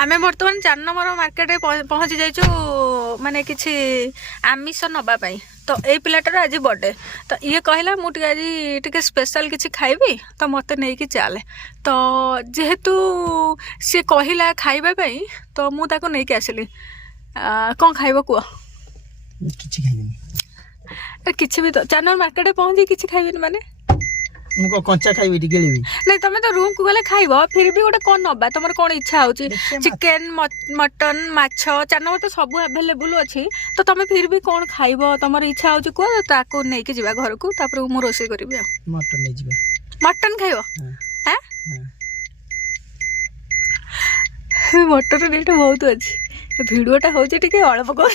आमे बर्तमान 4 number market पहुँची जाइचु माने किछि आमिष नबा पाई तो ए पिलाटार आज बर्थडे तो ये कहला मुझे आज टिके स्पेशल किछि खाइबी तो मते नहीं कि चले तो जेहेतु सी कहला खाइबा पाई तो मु ताको नहीं कि आसिली कौन खाइबो कुआ किछि खाइबेनी किछि भी तो 4 नंबर मार्केट पहुँची किछि खाइबेनी माने मुको कंचा खाइबी गेलिबी नहीं तुम तो रूम को गले खाइब फिर भी गोटे कौन नबा तुम कौन इच्छा हो चिकेन मटन माछ 4 नंबर तो सब अवेलेबल अच्छी तो तुम फिर भी कौन खाइब तुम इच्छा हो कह ताको नहीं कि जीवा घर को तापर मु रोसे करी मटन नहीं जीवा मटन खाइब हैं मटन रेट बहुत अच्छी भिडियोटा हूँ टे अल्प कर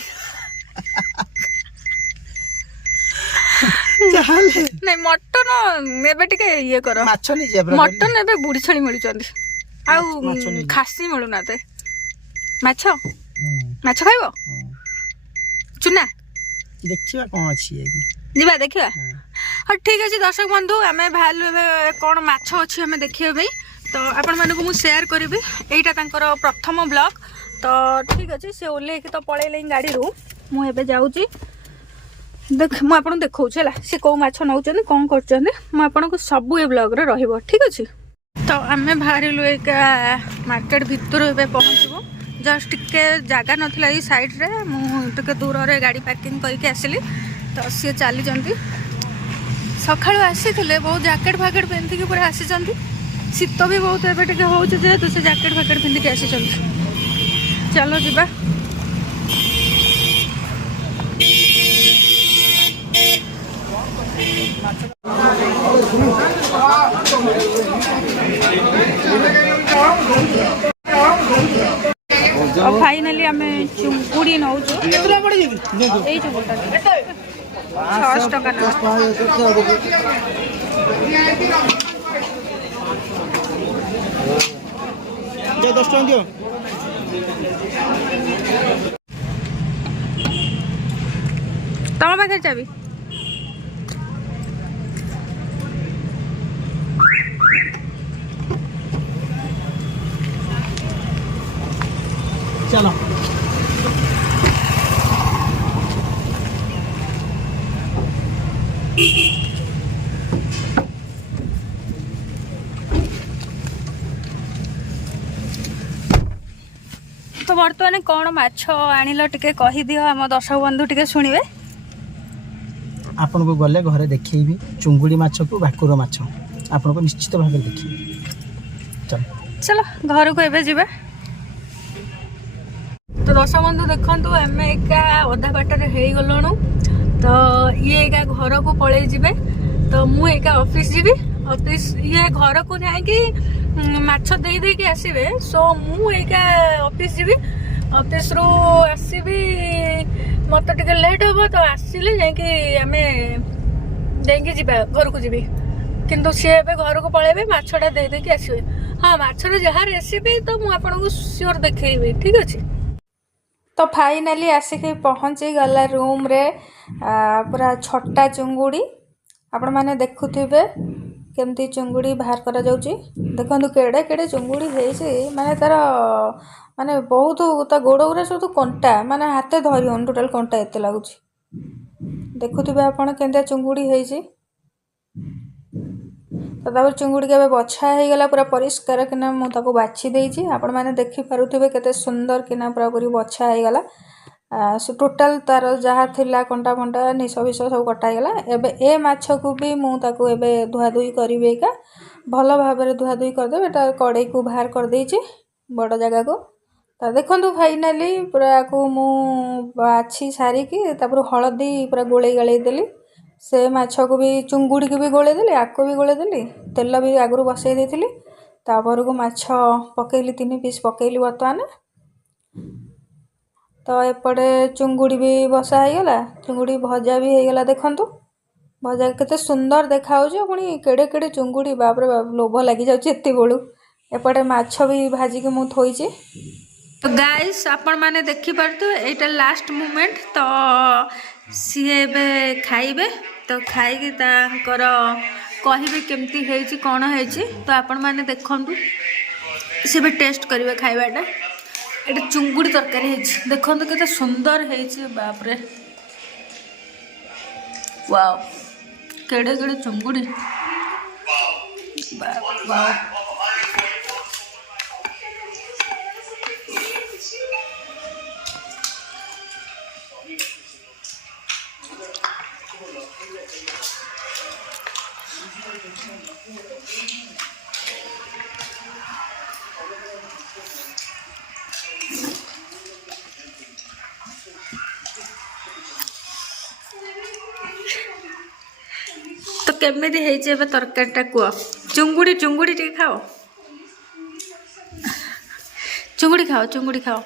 नहीं मटन एबे टिके ये कर मटन एबे बुढ़ी छड़ी मिलुचंदी आउ खासी मिलु ना ते माछ माछ खाइबो चुना देखिबा कोन अछि एबे जीवा देखिबा हां ठीक अछि दर्शक बंधु हमें भालु कोन माछ अछि हमें देखियो भाई तो आपण मानको मु शेयर करबी एटा तांकर प्रथम ब्लॉग तो ठीक अछि से ओले कि तो पळेले गाड़ी रू मु एबे जाउची देख मुझे आपको देखा सी कौ माछ नौ कौन कर सब ये ब्लॉग रे रहिबो ठीक अच्छे तो आम बाहर मार्केट भितर ए पहुँचबू जस्ट टिके जगह नाला ये साइड रे मुझे दूर रे गाड़ी पार्किंग करके आसली तो सी चली सका आसी बहुत जैकेट फाकेट पिंधिकी पूरा आसी शीत भी बहुत एवं हो जेहेतु से जैकेट फाकेट पिंधिकी आसी चलो जीवा और फाइनली आम चुंगुड़ी नौ 6 टका दियो तम पाखे चाबी चलो तो बर्तमान कौन माछ आनिल टिके कहि दियो हम दर्शक बंधु टिके सुनिबे आपन को गले घरे देखैबी चुंगुड़ी माछ को भाकुर माछ आपन को निश्चित भाबे देखि चलो घर को एबे जिबे तो दर्शक बंधु देखंतु एम एका अधा बाटर हे गलणु तो ये एका घर को पळे जिबे तो मु एका ऑफिस जिबी ऑफिस ये घर को जाए कि माछ दे दे के आसीबे सो मु एका ऑफिस जिबी ऑफिस रो आसीबी मत टिके लेट हो तो आसिले जाए कि आमे जाए जिबा घर को जिबी किंतु सी एबे घर को पळेबे माछटा दे दे के आसीबे हाँ माछर जहाँ रेसिपी तो मु आपनको श्योर देखैबी ठीक अछि तो फाइनाली आसिक पहुँची गला रूम रे पूरा छटा चुंगुड़ी आपण माने देखुथिबे केमती चुंगुड़ी बाहर करा जाउची देखंतु केड़े केड़े चुंगुड़ी हेछि माने तार माने बहुत ता गोड़ गुरा सब कंटा माने हाथे धरियोन टोटल कंटा एते लागुची देखुथिबे आपण केंदा चुंगुड़ी हेछि तो तापर चुंगुड़ी के बछा हो गला पूरा परिष्कार किना मु ताको बाछि देइछि आपण माने देखि पारुथिबे केते सुंदर किना पूरा पूरी बछा हो गला सो टोटल तार जहाँ थिला कंटा फंटा निश विष सब कटा गला एबे ए माछ को भी मु ताको एबे धुआ धुई करिवे का भल भाबरे धुआ धुई कर देबे एटा कड़ाई को बाहर कर देइछि बड़ जगह को तो देखंतु फाइनाली पूरा को मु बाछि सारी की तापर हळदी पूरा गोळै गळै देली से माछ को भी चुंगुड़ी को भी गोले देली आको भी गोले देली तेल भी आगु बसई देली तापर को माछ पकेली 3 पीस पकेली बर्तमान तो एपटे चुंगुड़ी भी बसा हो गला चुंगुड़ी भजा भी हो गला देखंतु भजा केते सुंदर देखा होची पुनी केड़े केड़े चुंगुड़ी बाप रे बाप लोभ लागि जाउची एत्ते बळू एपटे माछ भी भाजी के मु थोइची तो गाइस आपण माने देखि परतु एटा लास्ट मोमेंट तो सी एबे खाइबे तो खाई तांकर कहिबे केमती हेची कोन हेची तो आपण माने देखंतु सी भी टेस्ट करिवे खाइबाटा ଏଟା ଚୁଙ୍ଗୁଡ଼ି ତରକାରୀ ହେଇଛି। ଦେଖନ୍ତୁ କେତେ ସୁନ୍ଦର ହେଇଛି ବାପରେ। ୱାଓ କେଡ଼େ କେଡ଼େ ଚୁଙ୍ଗୁଡ଼ି ୱାଓ। तो केमिति ହେଇଛି ଏବେ ତରକାରୀଟା କୁହ। ଚୁଙ୍ଗୁଡ଼ି ଟିକେ ଖାଅ। ଚୁଙ୍ଗୁଡ଼ି ଖାଅ।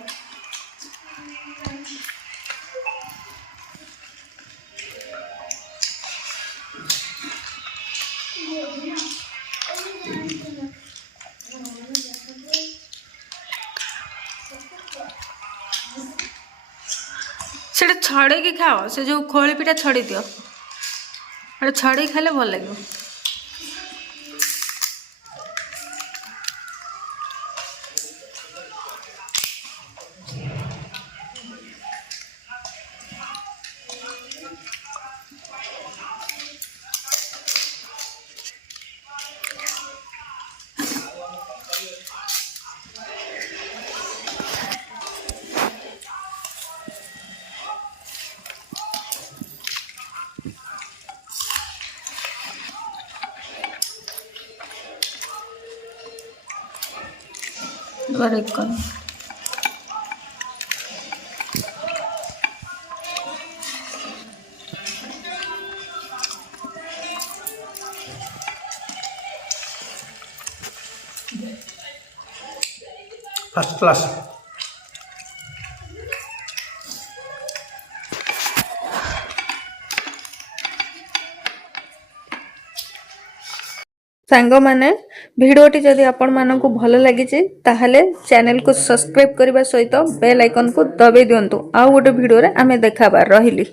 ସେଟା ଛଡ଼େଇକି ଖାଅ। ସେ ଯୋଉ ଖୋଳି ପିଠା ଛଡ଼େଇ ଦିଅ। ଏଟା ଛଡ଼େଇ ଖାଇଲେ ଭଲ ଲାଗିବ। Very good. First class. सांग माने भिडियोटी जदि आपण मानकु भल लगी ताहले चैनल को सब्सक्राइब करने सहित बेल आइकन को दबाई दिंतु। आउ गोटे भिडियो रे आमे देखाबार रहिली।